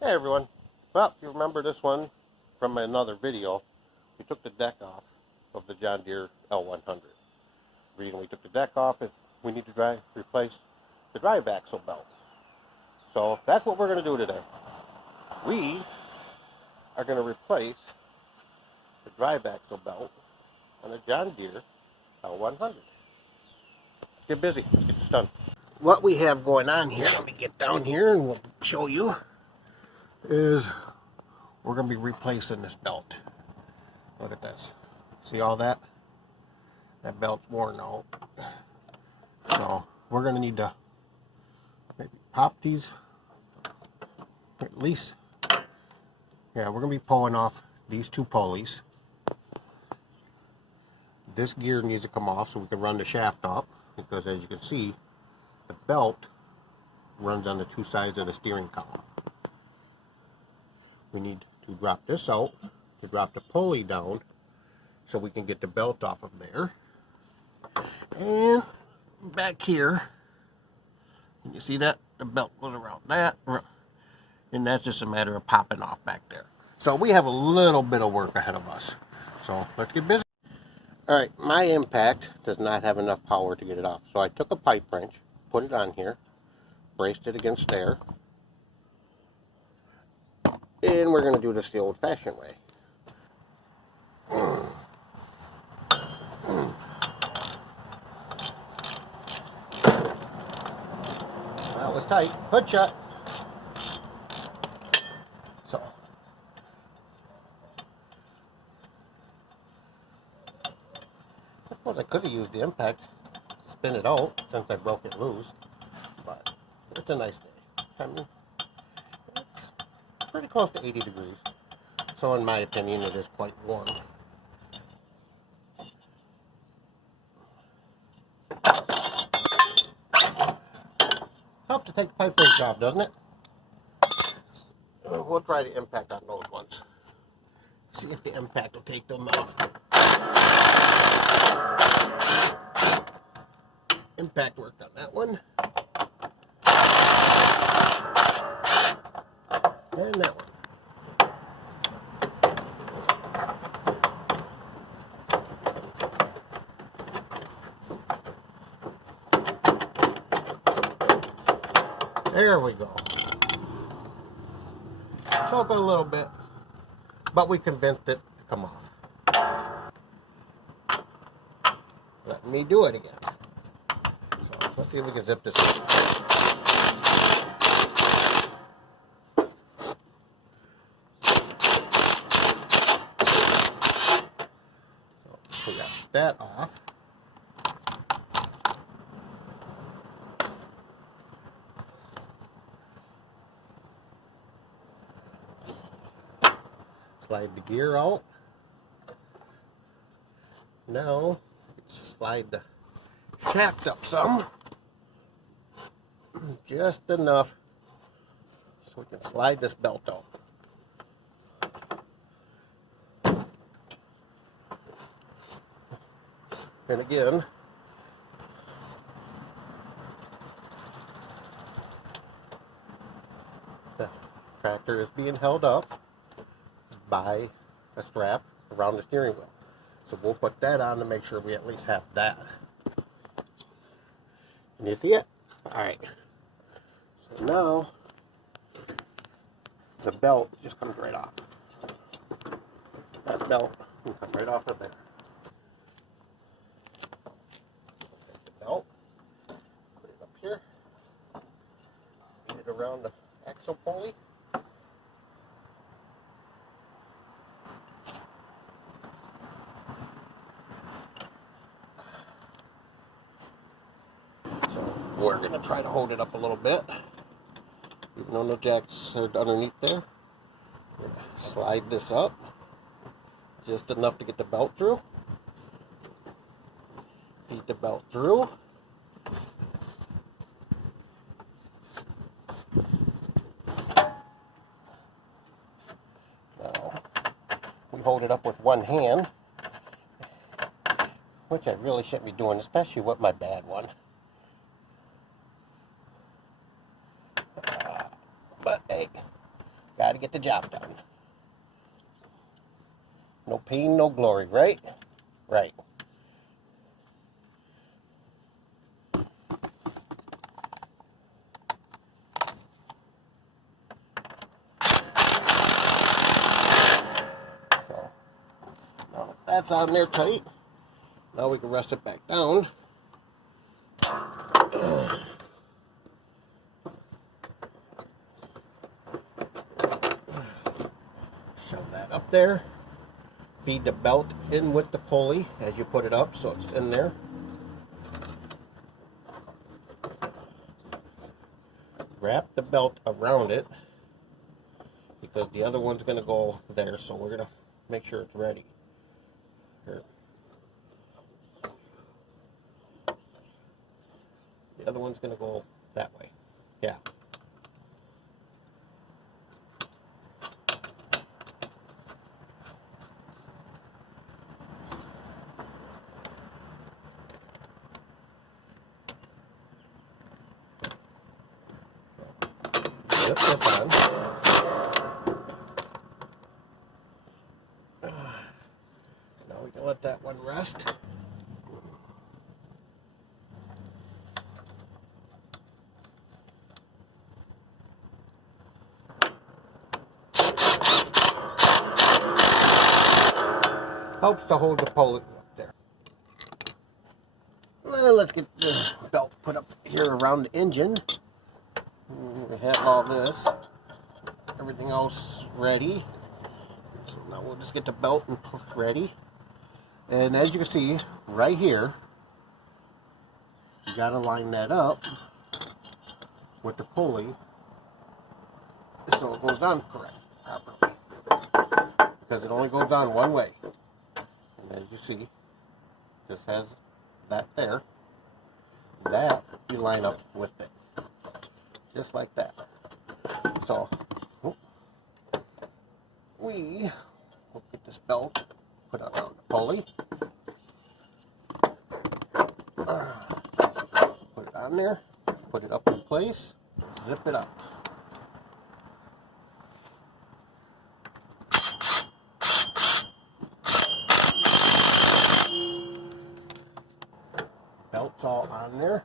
Hey everyone. Well, if you remember this one from another video, we took the deck off of the John Deere L100. The reason we took the deck off is we need to replace the drive axle belt. So that's what we're going to do today. We are going to replace the drive axle belt on the John Deere L100. Let's get busy. Let's get this done. What we have going on here, let me get down here and we'll show you, is we're going to be replacing this belt. Look at this. See all that? That belt's worn out. So we're going to need to maybe pop these. At least, yeah, we're going to be pulling off these two pulleys. This gear needs to come off so we can run the shaft up, because as you can see, the belt runs on the two sides of the steering column. We need to drop this out to drop the pulley down so we can get the belt off of there. And back here, can you see that? The belt goes around that, and that's just a matter of popping off back there. So we have a little bit of work ahead of us. So let's get busy. Alright, my impact does not have enough power to get it off. So I took a pipe wrench, put it on here, braced it against there, and we're going to do this the old-fashioned way. That was tight. Hood shut. So, I suppose I could have used the impact to spin it out since I broke it loose, but it's a nice day. I mean, it's pretty close to 80 degrees, so in my opinion it is quite warm. Helps to take the pipe wrench off, doesn't it? We'll try the impact on those ones. See if the impact will take them off. Impact worked on that one. And that one. There we go. Took a little bit, but we convinced it to come off. Let me do it again. So let's see if we can zip this up. So we got that off. Slide the gear out. Now, slide the shaft up some. Just enough so we can slide this belt out. And again, the tractor is being held up by a strap around the steering wheel. So we'll put that on to make sure we at least have that. Can you see it? Alright. So now, the belt just comes right off. That belt can come right off of there. Take the belt, put it up here, feed it around the axle pulley. We're going to try to hold it up a little bit, even though no jacks are underneath there. We're going to slide this up just enough to get the belt through. Feed the belt through. Now, we hold it up with one hand, which I really shouldn't be doing, especially with my bad one. But hey, Got to get the job done. No pain, no glory, right? Right. So, now that that's on there tight, now we can rest it back down. Shove that up there. Feed the belt in with the pulley as you put it up, so it's in there. Wrap the belt around it because the other one's going to go there, so we're going to make sure it's ready. Here. The other one's going to go that way. Yeah. Flip this on. Now we can let that one rest. Helps to hold the pulley up there. Well, let's get the belt put up here around the engine. We have all this, everything else ready. So now we'll just get the belt ready. And as you can see, right here, you got to line that up with the pulley so it goes on properly. Because it only goes on one way. And as you see, this has that there. That you line up with it. Just like that. So, we will get this belt put on the pulley. Put it on there. Put it up in place. Zip it up. Belt's all on there.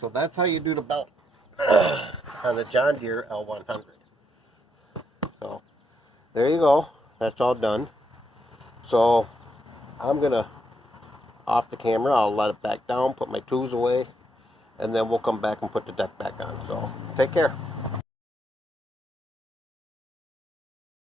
So that's how you do the belt on the John Deere L100. So there you go. That's all done. So I'm gonna off the camera. I'll let it back down, put my tools away, and then we'll come back and put the deck back on. So take care.